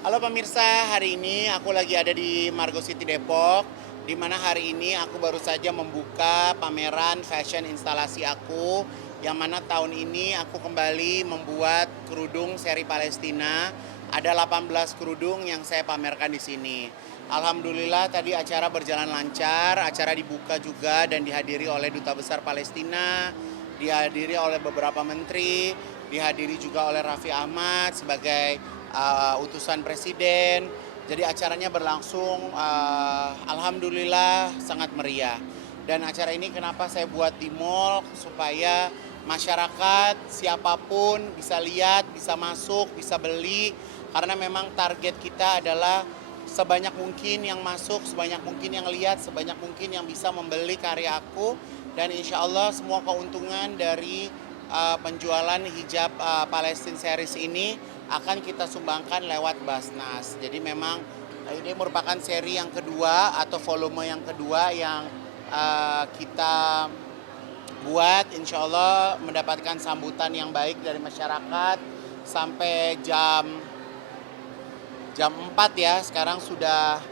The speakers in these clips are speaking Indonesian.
Halo pemirsa, hari ini aku lagi ada di Margo City Depok, di mana hari ini aku baru saja membuka pameran fashion instalasi aku, yang mana tahun ini aku kembali membuat kerudung seri Palestina. Ada 18 kerudung yang saya pamerkan di sini. Alhamdulillah tadi acara berjalan lancar, acara dibuka juga dan dihadiri oleh Duta Besar Palestina, dihadiri oleh beberapa menteri, dihadiri juga oleh Raffi Ahmad sebagai utusan presiden. Jadi acaranya berlangsung alhamdulillah sangat meriah. Dan acara ini kenapa saya buat di mall supaya masyarakat siapapun bisa lihat, bisa masuk, bisa beli karena memang target kita adalah sebanyak mungkin yang masuk, sebanyak mungkin yang lihat, sebanyak mungkin yang bisa membeli karya aku dan insya Allah semua keuntungan dari penjualan hijab Palestine Series ini akan kita sumbangkan lewat Basnas. Jadi memang ini merupakan seri yang kedua atau volume yang kedua yang kita buat, insya Allah mendapatkan sambutan yang baik dari masyarakat sampai jam 4 ya. Sekarang sudah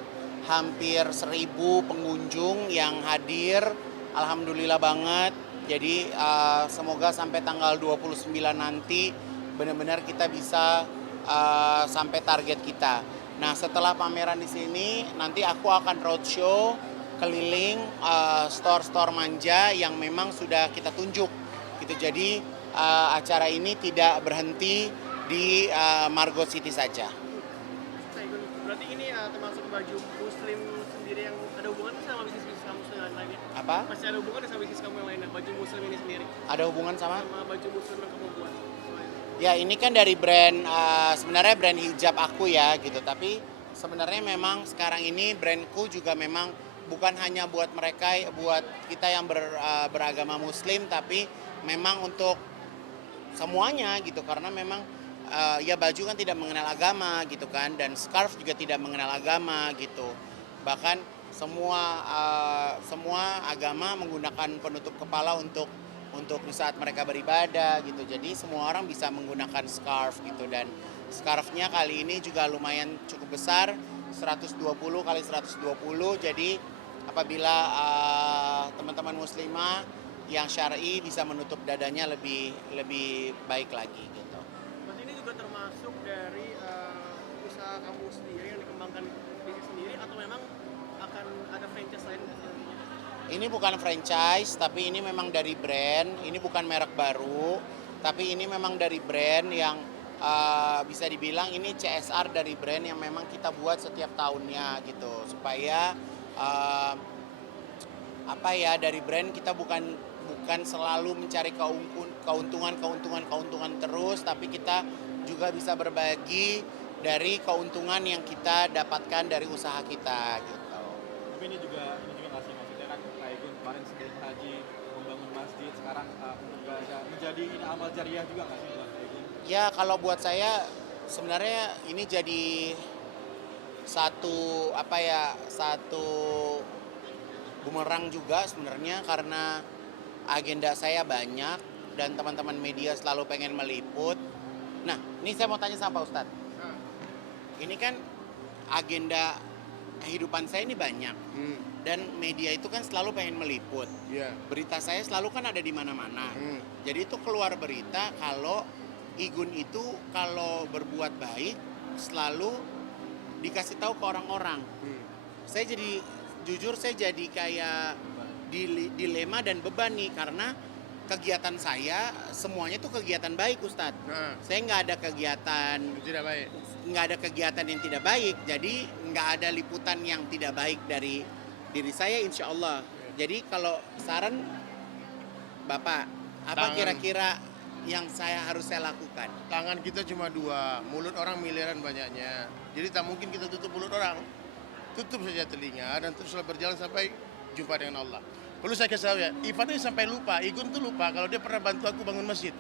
hampir 1.000 pengunjung yang hadir. Alhamdulillah banget. Jadi semoga sampai tanggal 29 nanti benar-benar kita bisa sampai target kita. Nah, setelah pameran di sini nanti aku akan roadshow keliling store-store manja yang memang sudah kita tunjuk gitu. Jadi acara ini tidak berhenti di Margo City saja. Berarti ini termasuk baju muslim sendiri yang ada hubungan sama bisnis kamu yang lainnya? Apa? Masih ada hubungan sama bisnis kamu yang lainnya, baju muslim ini sendiri? Ada hubungan sama? Sama baju muslim yang kamu buat? Ya ini kan dari brand, sebenarnya brand hijab aku ya gitu. Tapi sebenarnya memang sekarang ini brandku juga memang bukan hanya buat mereka, buat kita yang beragama muslim, tapi memang untuk semuanya gitu. Karena memang ya baju kan tidak mengenal agama gitu kan, dan scarf juga tidak mengenal agama gitu. Bahkan semua agama menggunakan penutup kepala untuk di saat mereka beribadah gitu. Jadi semua orang bisa menggunakan scarf gitu, dan scarfnya kali ini juga lumayan cukup besar, 120 kali 120. Jadi apabila teman-teman muslimah yang syar'i bisa menutup dadanya lebih baik lagi gitu. Berarti ini juga termasuk dari usaha kamu sendiri yang dikembangkan bisnis sendiri atau memang akan ada franchise lain nantinya? Ini bukan franchise, tapi ini memang dari brand. Ini bukan merek baru, tapi ini memang dari brand yang bisa dibilang ini CSR dari brand yang memang kita buat setiap tahunnya gitu. Supaya dari brand kita bukan selalu mencari keuntungan terus, tapi kita juga bisa berbagi dari keuntungan yang kita dapatkan dari usaha kita gitu. Tapi ini juga ngasih, maksudnya kan kayak gue kemarin sebelum haji membangun masjid, sekarang menjadi ini amal jariah juga nggak sih buat kayak gini? Ya kalau buat saya sebenarnya ini jadi satu bumerang juga sebenarnya, karena agenda saya banyak dan teman-teman media selalu pengen meliput. Nah, ini saya mau tanya sama Pak Ustadz. Ini kan agenda kehidupan saya ini banyak. Dan media itu kan selalu pengen meliput. Iya. Berita saya selalu kan ada di mana-mana. Jadi itu keluar berita kalau Igun itu kalau berbuat baik selalu dikasih tahu ke orang-orang. Saya jadi jujur saya jadi kayak dilema dan beban nih, karena kegiatan saya semuanya tuh kegiatan baik, Ustadz. Saya nggak ada kegiatan Tidak baik. nggak ada kegiatan yang tidak baik, jadi nggak ada liputan yang tidak baik dari diri saya, insya Allah. Jadi kalau saran Bapak, apa kira-kira yang harus saya lakukan? Tangan kita cuma dua, mulut orang miliaran banyaknya. Jadi tak mungkin kita tutup mulut orang. Tutup saja telinga dan teruslah berjalan sampai jumpa dengan Allah. Perlu saya kasih tahu ya, Ivan ini sampai lupa, Igun tuh lupa kalau dia pernah bantu aku bangun masjid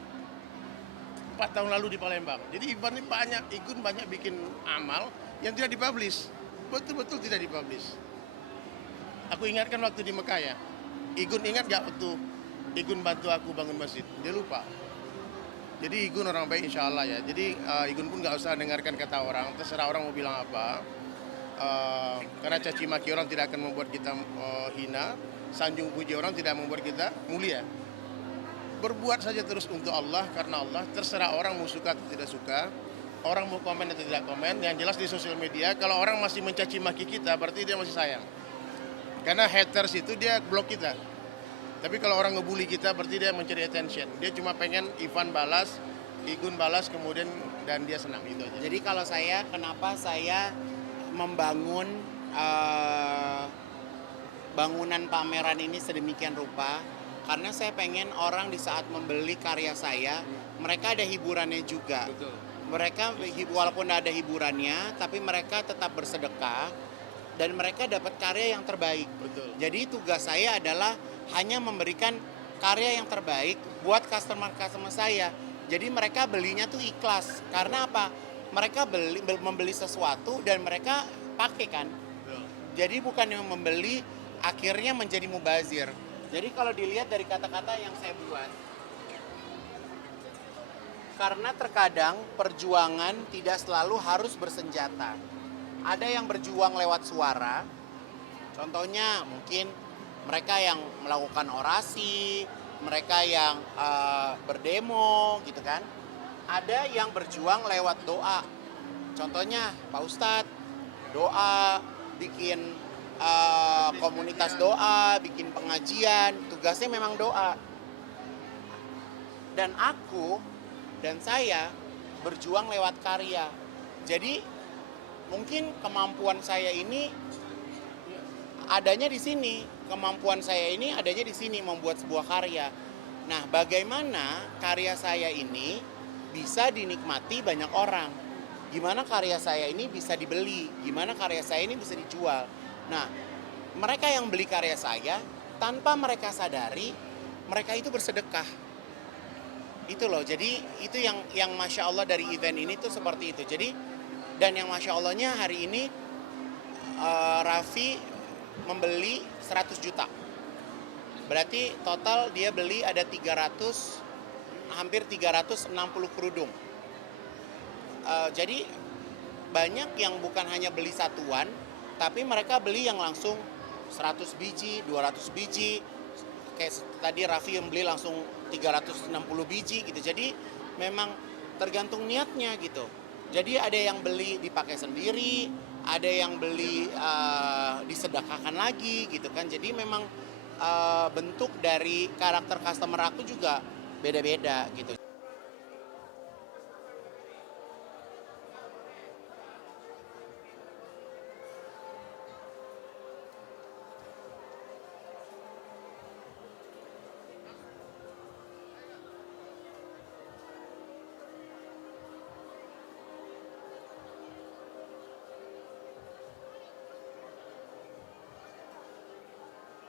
4 tahun lalu di Palembang. Jadi Ivan ini Igun banyak bikin amal yang tidak dipublish. Betul-betul tidak dipublish. Aku ingatkan waktu di Mekah ya. Igun ingat gak waktu Igun bantu aku bangun masjid? Dia lupa. Jadi Igun orang baik insya Allah ya. Jadi Igun pun nggak usah dengarkan kata orang, terserah orang mau bilang apa. Karena caci maki orang tidak akan membuat kita hina, sanjung puji orang tidak membuat kita mulia. Berbuat saja terus untuk Allah, karena Allah, terserah orang mau suka atau tidak suka, orang mau komen atau tidak komen. Yang jelas di sosial media, kalau orang masih mencaci maki kita, berarti dia masih sayang. Karena haters itu dia blok kita. Tapi kalau orang ngebully kita, berarti dia mencari attention. Dia cuma pengen Ivan balas, Igun balas, kemudian dan dia senang, itu aja. Jadi kalau saya, kenapa saya membangun bangunan pameran ini sedemikian rupa? Karena saya pengen orang di saat membeli karya saya, mereka ada hiburannya juga. Betul. Mereka walaupun ada hiburannya, tapi mereka tetap bersedekah dan mereka dapat karya yang terbaik. Betul. Jadi tugas saya adalah hanya memberikan karya yang terbaik buat customer saya. Jadi mereka belinya tuh ikhlas. Karena apa? Mereka membeli sesuatu dan mereka pakai kan. Jadi bukan yang membeli akhirnya menjadi mubazir. Jadi kalau dilihat dari kata-kata yang saya buat, karena terkadang perjuangan tidak selalu harus bersenjata. Ada yang berjuang lewat suara, contohnya mungkin mereka yang melakukan orasi, mereka yang berdemo gitu kan. Ada yang berjuang lewat doa, contohnya Pak Ustadz, doa, bikin komunitas doa, bikin pengajian, tugasnya memang doa. Dan aku dan saya berjuang lewat karya. Jadi mungkin kemampuan saya ini adanya di sini, kemampuan saya ini adanya di sini membuat sebuah karya. Nah, bagaimana karya saya ini bisa dinikmati banyak orang? Gimana karya saya ini bisa dibeli? Gimana karya saya ini bisa dijual? Nah, mereka yang beli karya saya tanpa mereka sadari, mereka itu bersedekah. Itu loh. Jadi itu yang Masya Allah dari event ini tuh seperti itu. Jadi dan yang Masya Allahnya hari ini Raffi membeli 100 juta. Berarti total dia beli ada hampir 360 kerudung. Jadi banyak yang bukan hanya beli satuan, tapi mereka beli yang langsung 100 biji, 200 biji. Kayak tadi Raffi yang beli langsung 360 biji gitu. Jadi memang tergantung niatnya gitu. Jadi ada yang beli dipakai sendiri, ada yang beli disedekahkan lagi gitu kan. Jadi memang bentuk dari karakter customer aku juga beda-beda gitu.